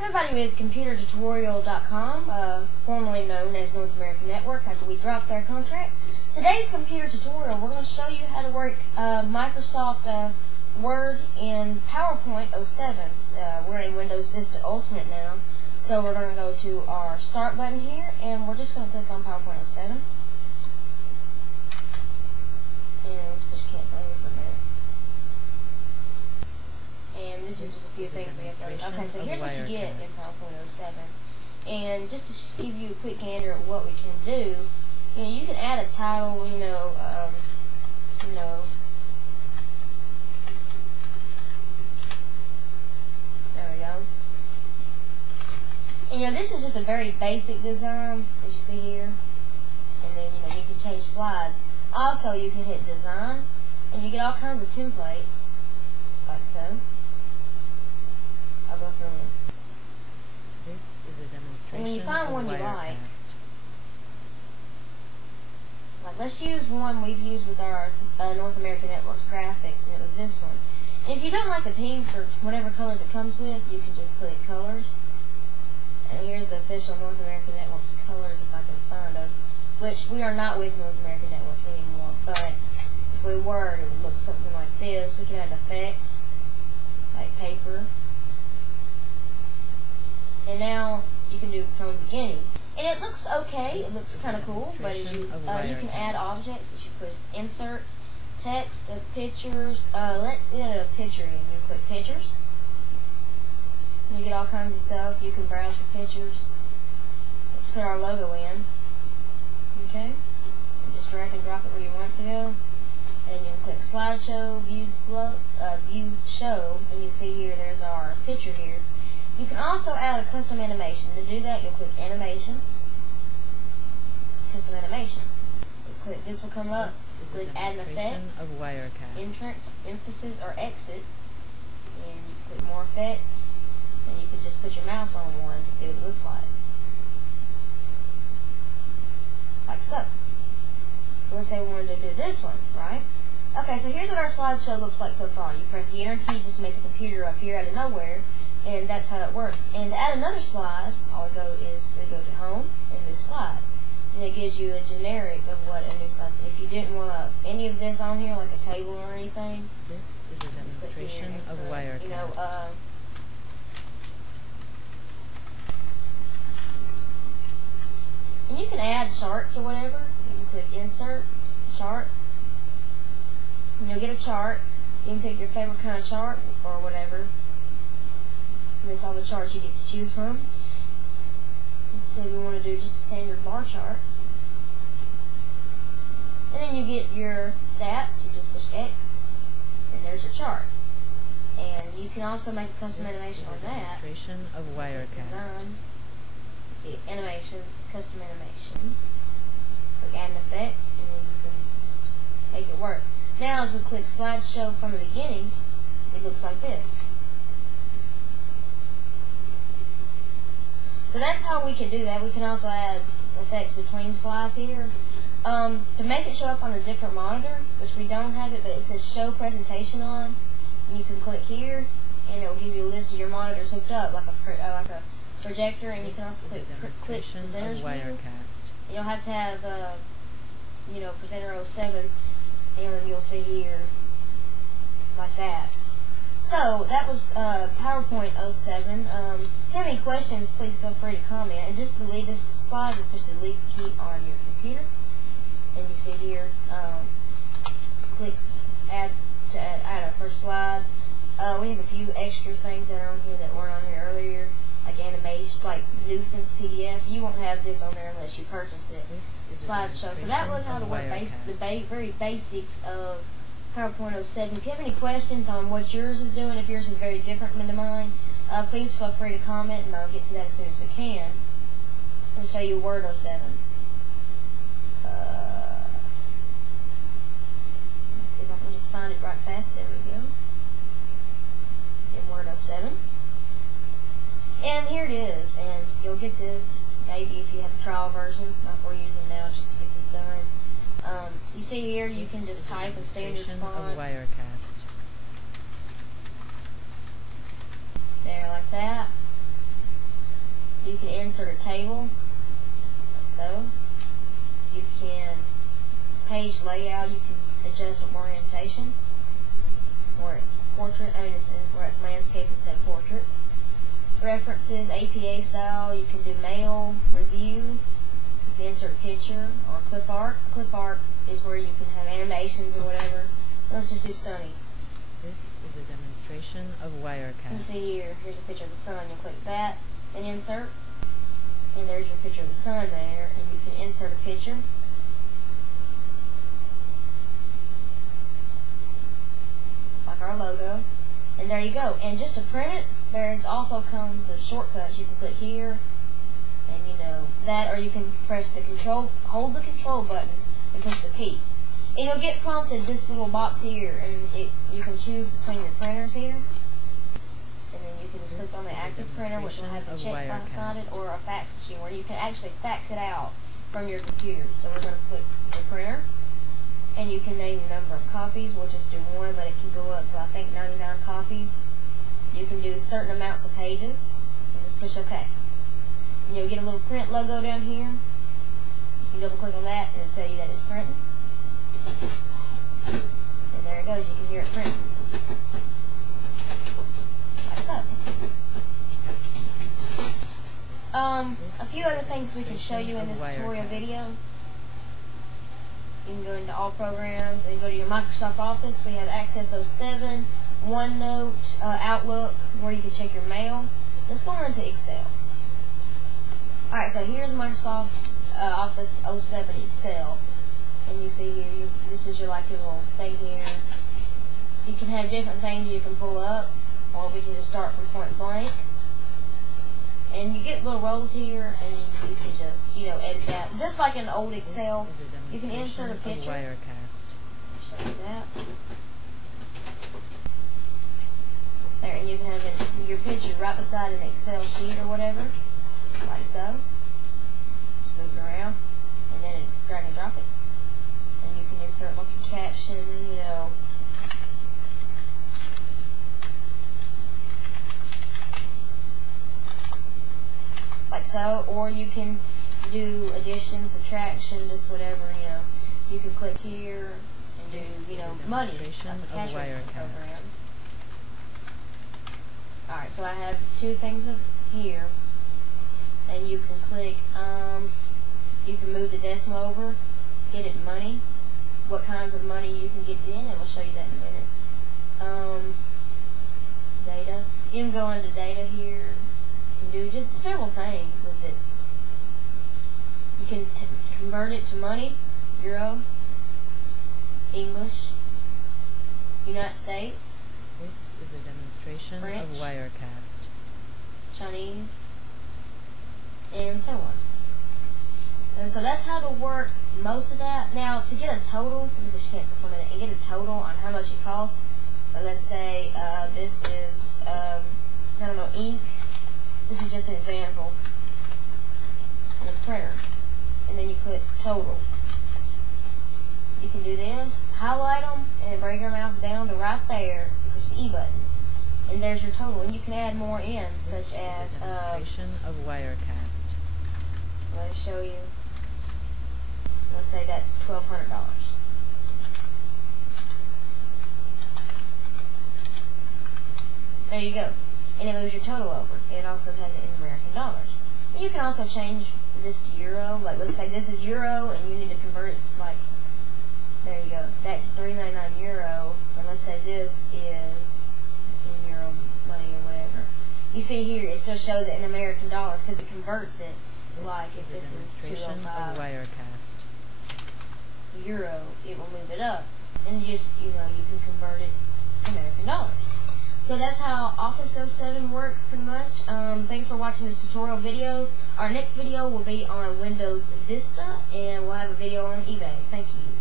Everybody with Computertutorial.com, formerly known as North American Networks after we dropped their contract. Today's computer tutorial, we're going to show you how to work Microsoft Word in PowerPoint 07. We're in Windows Vista Ultimate now, so we're going to go to our Start button here, and we're just going to click on PowerPoint 07. And let's push cancel here for a minute. And this is just a few things we have to do. Okay, so here's what you get in PowerPoint 07. And just to give you a quick gander at what we can do, you can add a title, there we go. And this is just a very basic design, as you see here. And then, you can change slides. Also, you can hit design, and you get all kinds of templates, like so. I'll go through them. This is a demonstration. And when you find one you like, let's use one we've used with our North American Networks graphics, and it was this one. And if you don't like the pink or whatever colors it comes with, you can just click colors. And here's the official North American Networks colors, if I can find them. Which we are not with North American Networks anymore, but if we were, it would look something like this. We can add effects, like paper. And now you can do it from the beginning. And it looks okay, it looks kind of cool, but as you can add objects that you push insert, text, pictures. Let's add a picture in. You click pictures. And you get all kinds of stuff. You can browse for pictures. Let's put our logo in. Okay? And just drag and drop it where you want it to go. And you can click slideshow, view show, and you see here there's our picture here. You can also add a custom animation. To do that, you'll click Animations, Custom Animation. You click, this will come up. Click Add an Effect, Entrance, Emphasis, or Exit, and you click More Effects, and you can just put your mouse on one to see what it looks like. Like so. So let's say we wanted to do this one, right? Okay, so here's what our slideshow looks like so far. You press the Enter key just to make the computer appear out of nowhere. And that's how it works. And to add another slide, all we go is we go to Home and New Slide. And it gives you a generic of what a new slide is. If you didn't want any of this on here, like a table or anything, this is a demonstration of Wirecast. And you can add charts or whatever. You can click Insert, Chart, and you'll get a chart. You can pick your favorite kind of chart or whatever. And that's all the charts you get to choose from. Let's say we want to do just a standard bar chart. And then you get your stats. You just push X, and there's your chart. And you can also make a custom animation on that. Demonstration of Wirecast. Design. See, animations, custom animation. Click Add an Effect, and then you can just make it work. Now, as we click Slideshow from the beginning, it looks like this. So that's how we can do that. We can also add effects between slides here. To make it show up on a different monitor, which we don't have it, but it says Show Presentation On. And you can click here, and it will give you a list of your monitors hooked up, like a projector. And you can also click Presenter's View. And you'll have to have, Presenter 07, and you'll see here like that. So, that was PowerPoint 07. If you have any questions, please feel free to comment. And just to delete this slide, just push the delete key on your computer. And you see here, click add our first slide. We have a few extra things that are on here that weren't on here earlier, like animation, like nuisance PDF. You won't have this on there unless you purchase it. Slideshow. So that was how to work the very basics of PowerPoint 07. If you have any questions on what yours is doing, if yours is very different than mine, please feel free to comment, and I'll get to that as soon as we can. I'll show you Word 07. Let's see if I can just find it right fast. There we go. In Word 07. And here it is, and you'll get this maybe if you have a trial version, like we're using now, just to get this done. You see here, you can just type in standard font. There, like that. You can insert a table, like so. You can page layout. You can adjust orientation, where it's portrait. Where it's landscape instead of portrait. References, APA style. You can do mail, review. You can insert a picture or clip art. Clip art is where you can have animations or whatever. Let's just do sunny. This is a demonstration of Wirecast. You see here, here's a picture of the sun. You click that and insert. And there's your picture of the sun there. And you can insert a picture. Like our logo. And there you go. And just to print it, there's also comes of shortcuts. You can click here. And that, or you can press the control, hold the control button and push the P. And you'll get prompted this little box here, and you can choose between your printers here. And then you can just click on the active printer, which will have the checkbox on it, or a fax machine, where you can actually fax it out from your computer. So we're going to click the printer, and you can name the number of copies. We'll just do one, but it can go up to, I think, 99 copies. You can do certain amounts of pages, and just push OK. And you'll get a little print logo down here. You double click on that, and it'll tell you that it's printing. And there it goes. You can hear it print. Like so. A few other things we can show you in this tutorial video. You can go into all programs and go to your Microsoft Office. We have Access 07, OneNote, Outlook, where you can check your mail. Let's go on to Excel. Alright, so here's Microsoft Office 07 Excel. And you see here, this is your little thing here. You can have different things you can pull up, or we can just start from point blank. And you get little rows here, and you can just, edit that. Just like in old Excel, you can insert a picture. Show you that. There, and you can have your picture right beside an Excel sheet or whatever, like so. Just move it around, and then drag and drop it. And you can insert like a caption, like so, or you can do addition, subtraction, just whatever, You can click here and do, money, like the cash register program. Alright, so I have two things here, and you can click, you can move the decimal over, get it in money, what kinds of money you can get it in, and we'll show you that in a minute. Data. You can go into data here and do just several things with it. You can convert it to money, Euro, English, United States. This is a demonstration French, of Wirecast. Chinese, and so on. And so that's how to work most of that. Now, to get a total, let me push cancel for a minute, and get a total on how much it costs. Let's say this is, ink. This is just an example. And a printer. And then you put total. You can do this, highlight them, and bring your mouse down to right there, and push the E button. And there's your total. And you can add more in, such as, a demonstration of Wirecast. let me show you. Let's say that's $1,200. There you go. And it moves your total over. It also has it in American dollars. And you can also change this to euro. Like, let's say this is euro, and you need to convert it, there you go. That's €3.99. And let's say this is in euro money or whatever. You see here, it still shows it in American dollars because it converts it. Like if this is 205 euro, it will move it up, and just you can convert it to American dollars. So that's how Office 07 works pretty much. Thanks for watching this tutorial video. Our next video will be on Windows Vista, and we'll have a video on eBay. Thank you.